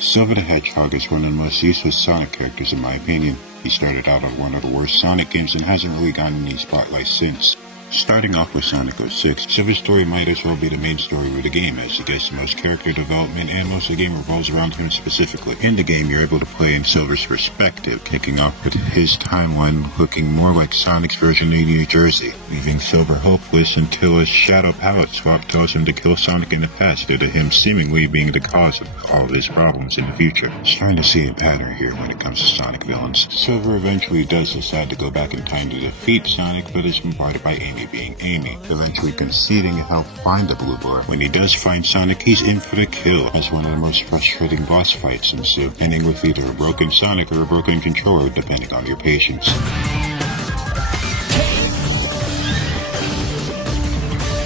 Silver the Hedgehog is one of the most useless Sonic characters in my opinion. He started out on one of the worst Sonic games and hasn't really gotten any spotlight since. Starting off with Sonic 06, Silver's story might as well be the main story of the game, as he gets the most character development and most of the game revolves around him specifically. In the game, you're able to play in Silver's perspective, kicking off with his timeline looking more like Sonic's version of New Jersey, leaving Silver hopeless until his Shadow Palette Swap tells him to kill Sonic in the past due to him seemingly being the cause of all of his problems in the future. Starting to see a pattern here when it comes to Sonic villains. Silver eventually does decide to go back in time to defeat Sonic, but is bombarded by Amy being Amy, eventually conceding to help find the blue bar. When he does find Sonic, he's in for the kill, as one of the most frustrating boss fights ensue, ending with either a broken Sonic or a broken controller, depending on your patience.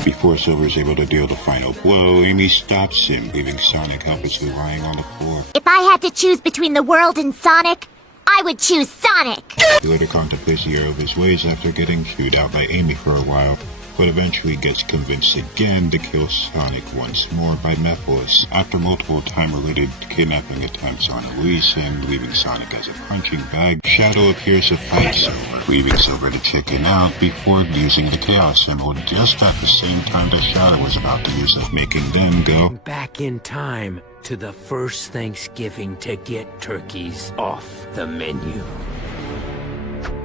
Before Silver is able to deal the final blow, Amy stops him, leaving Sonic helplessly lying on the floor. If I had to choose between the world and Sonic, I would choose Sonic! He later contemplates the error of his ways after getting chewed out by Amy for a while, but eventually gets convinced again to kill Sonic once more by Mephiles, after multiple time-related kidnapping attempts on Elise and leaving Sonic as a punching bag. Shadow appears to fight Silver, leaving Silver to chicken out before using the Chaos Symbol just at the same time that Shadow was about to use it, making them go back in time to the first Thanksgiving to get turkeys off the menu.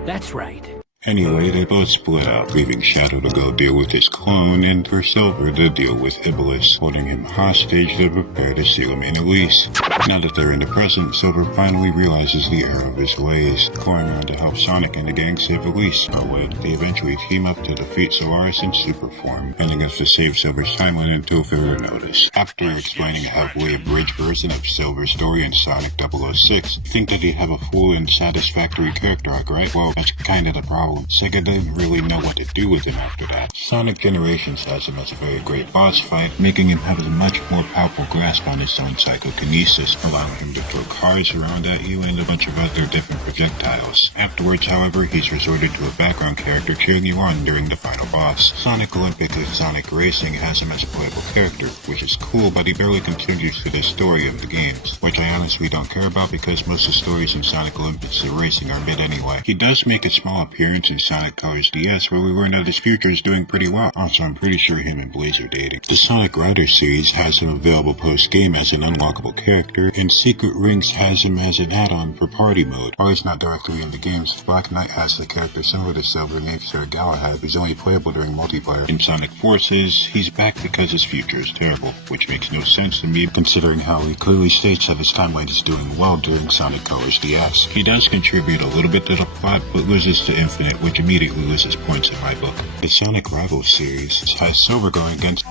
That's right. Anyway, they both split up, leaving Shadow to go deal with his clone and for Silver to deal with Iblis, holding him hostage to prepare to seal him in Elise. Now that they're in the present, Silver finally realizes the error of his ways, going around to help Sonic and the gang save Elise. But they eventually team up to defeat Solaris in super form, ending up to save Silver's timeline until further notice. After explaining a heavily abridged version of Silver's story in Sonic 006, think that he'd have a full and satisfactory character arc, right? Well, that's kinda the problem. Sega didn't really know what to do with him after that. Sonic Generations has him as a very great boss fight, making him have a much more powerful grasp on his own psychokinesis, allowing him to throw cars around at you and a bunch of other different projectiles. Afterwards, however, he's resorted to a background character cheering you on during the final boss. Sonic Olympic and Sonic Racing has him as a playable character, which is cool, but he barely contributes to the story of the games, which I honestly don't care about because most of the stories in Sonic Olympics and Racing are mid anyway. He does make a small appearance in Sonic Colors DS, where we learn that his future is doing pretty well. Also, I'm pretty sure him and Blaze are dating. The Sonic Riders series has him available post-game as an unlockable character, and Secret Rings has him as an add-on for party mode. While he's not directly in the games, Black Knight has the character similar to Silver named Sir Galahad, who's only playable during multiplayer. In Sonic Forces, he's back because his future is terrible, which makes no sense to me considering how he clearly states that his timeline is doing well during Sonic Colors DS. He does contribute a little bit to the plot, but loses to Infinite, which immediately loses points in my book. The Sonic Rivals series has Silver going against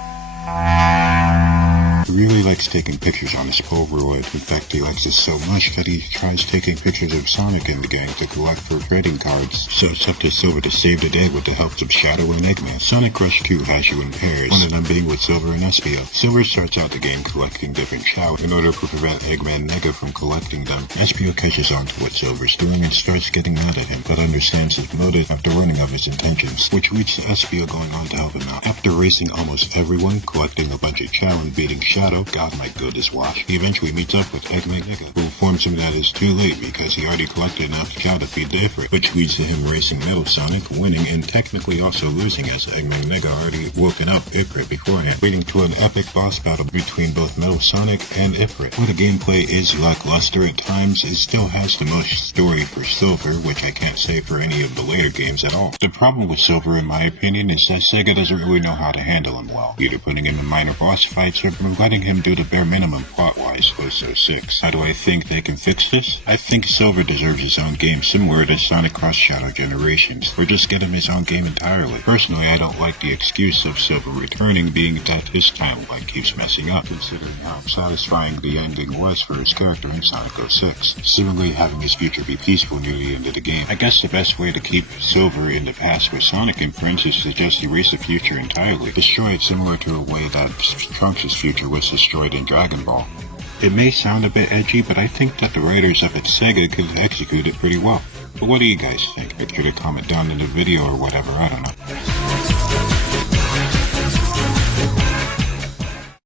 He really likes taking pictures on his Polaroid. In fact, he likes it so much that he tries taking pictures of Sonic and the gang to collect for trading cards. So it's up to Silver to save the day with the help of Shadow and Eggman. Sonic Rush 2 has you in pairs, one of them being with Silver and Espio. Silver starts out the game collecting different chow in order to prevent Eggman and Nega from collecting them. Espio catches on to what Silver's doing and starts getting mad at him, but understands his motive after learning of his intentions, which leads to Espio going on to help him out. After racing almost everyone, collecting a bunch of chow and beating Shadow, God my goodness wash, he eventually meets up with Eggman Nega, who informs him that it's too late because he already collected enough chow to feed the Ifrit, which leads to him racing Metal Sonic, winning and technically also losing as Eggman Nega already woken up Ifrit beforehand, leading to an epic boss battle between both Metal Sonic and Ifrit. While the gameplay is lackluster at times, it still has the most story for Silver, which I can't say for any of the later games at all. The problem with Silver, in my opinion, is that Sega doesn't really know how to handle him well, either putting him in minor boss fights or letting him do the bare minimum plot-wise for 06. How do I think they can fix this? I think Silver deserves his own game similar to Sonic Cross Shadow Generations, or just get him his own game entirely. Personally, I don't like the excuse of Silver returning being that his timeline keeps messing up, considering how satisfying the ending was for his character in Sonic 06, seemingly having his future be peaceful near the end of the game. I guess the best way to keep Silver in the past with Sonic and friends is to just erase the future entirely, destroy it similar to a way that Trunks' future was destroyed in Dragon Ball. It may sound a bit edgy, but I think that the writers up at Sega could execute it pretty well. But what do you guys think? Make sure to comment down in the video or whatever, I don't know.